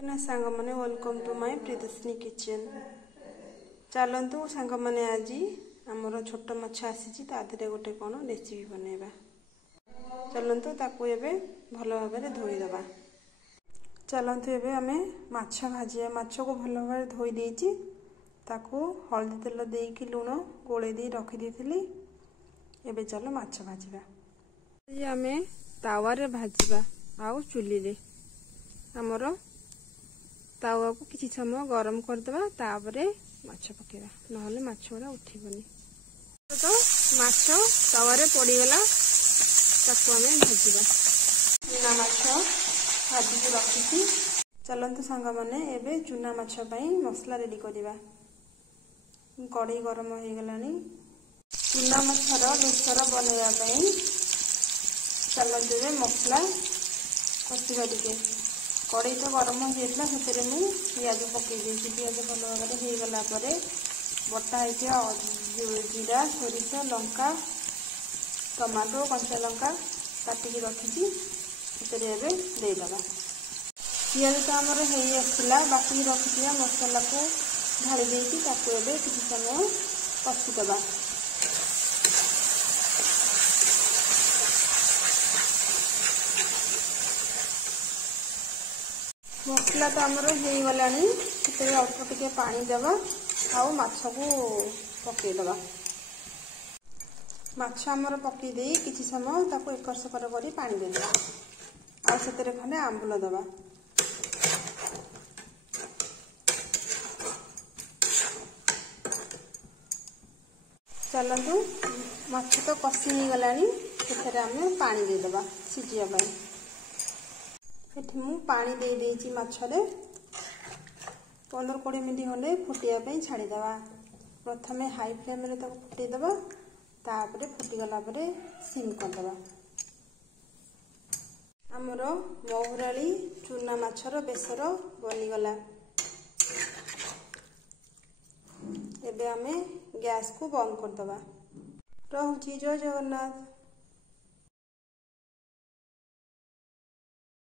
ना सांग माने welcome to my Priyadarshini kitchen. चलतु सांग माने आज आमर छोट माछ आसी तादे गोटे कौन रेसिपी बनैबा। चलतु ताकू एबे भल भाव धोईदबा। चलतु एबे आमे माछ भाजिया। माछ को भल भाव धोई देइछि, ताकू हल्दी तेल देइकि लुण गोले दे रखि देथिली। एबे चलो माछ भाजिबा। ये आमे तावा रे भाजिबा आउ चुली रे। आमर तावा को किसी समय गरम करदेबा, तापरे माछ पकेबा, नहले माछ गुड़ा उठिबनी। तो माछ तावा रे पड़ीगला, ताकू आमे भाजिबा। चूना माछ भाजी को रखिछि। चलंतु सांग माने एबे चूना माछ पई मसला रेडी करिबा। कढ़ी गरम हो गलानी। चूना माछर बेसर बनैया पई चलंतु एबे मसला कसिबा टिके। कढ़ी तो गरम हो जाइला, सेतरे मु पियाज पकई देछि। पियाज भल भाव हो गला परे बटा होइया जीरा, सोरिष, लंका, टमाटो, कंचा लंका काटिकी रखिछि, सेतरे एबे देइदबा। पियाज तो आमर हेई आसला, बाकी रखिथिया मसला को ढाली देइछि, ताकू एबे किछि समय कसिदबा। मसला तो आमर हो गलानी, सेतरे अल्प टिके पानी देबा आउ माछ को पकेइदबा। माछ आमर पकई देई किछि समय ताकू एकर सेकर करी पानी देबा। आ सेतरे खंडे आंबुल देबा। चलंतु माछ तो कसी हो गलानी, सेतरे आमे पानी दे देबा सिजिया पई। एठी मु पानी दे देइछि माछरे 15-20 मिनिट खंडे फुटिया पई छाड़ी देबा। प्रथमे हाई फ्लेम रे ताको फुटै देबा, तापरे फुटी गला परे सिम कर देबा। हमर महुराली चूना माछर बेसर बनी गला। एबे आमे गैस को बंद कर देबा। रहउछि। जय जगन्नाथ।